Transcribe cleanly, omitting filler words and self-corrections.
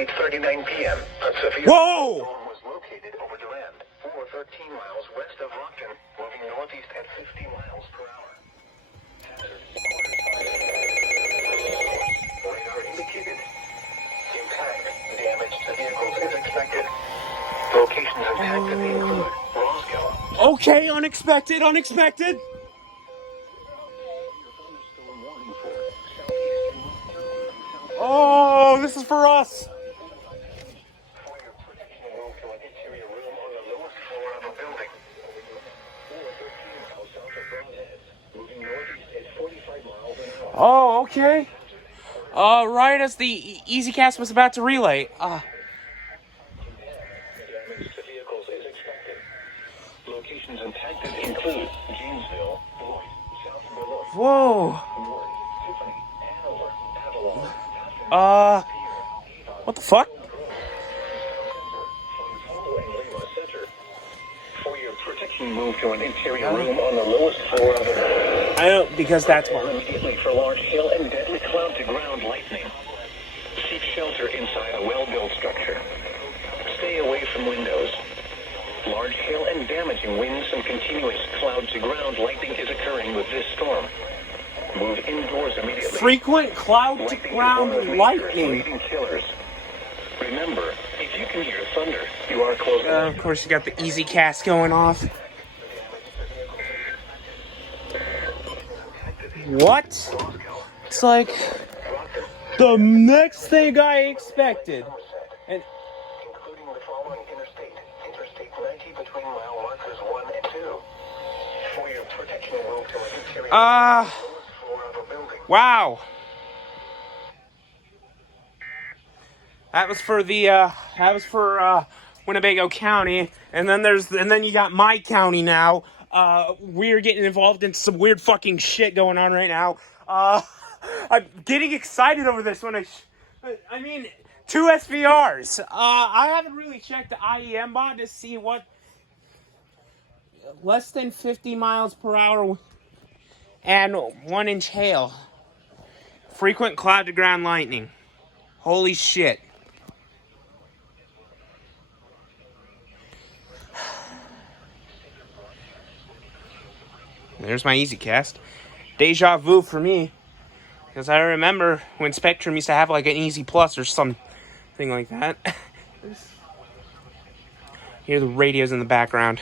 8:39 p.m. A severe Whoa! storm was located over Durand, 13 miles west of Rockford, moving northeast at 50 miles per hour. Radar indicated impact damage to vehicles is expected. Locations impacted include Roscoe. Okay, unexpected. Oh, this is for us. For your protection, move to an interior room on the lowest floor of a building. 13 miles south of Broadhead, moving northeast at 45 miles an hour. Oh, okay. Right as the EASyCAST was about to relay. Damage to vehicles is expected. Locations impacted include Janesville, Floyd, South Berlin, Whoa. North, Tiffany, Hanover, Avalon, What the fuck? For your protection, move to an interior room on the lowest floor of the building. I don't, because that's one. Immediately for large hail and deadly cloud-to-ground lightning. Seek shelter inside a well-built structure. Stay away from windows. Large hail and damaging winds and continuous cloud-to-ground lightning is occurring with this storm. Move indoors immediately. Frequent cloud-to-ground lightning. Leading killers. Remember, if you can hear thunder, you are close enough. Of course, you got the EASyCAST going off. What? It's like the next thing I expected. And Including the following Interstate 90 between mile markers 1 and 2. For your protection, move to an interior floor of a building. wow. That was for Winnebago County, and then you got my county now. We're getting involved in some weird fucking shit going on right now. I'm getting excited over this one. I mean, 2 SVRs. I haven't really checked the IEM bot to see what less than 50 miles per hour and 1 inch hail. Frequent cloud-to-ground lightning. Holy shit. There's my EASyCAST. Deja vu for me. Because I remember when Spectrum used to have like an Easy Plus or something like that. Hear the radios in the background.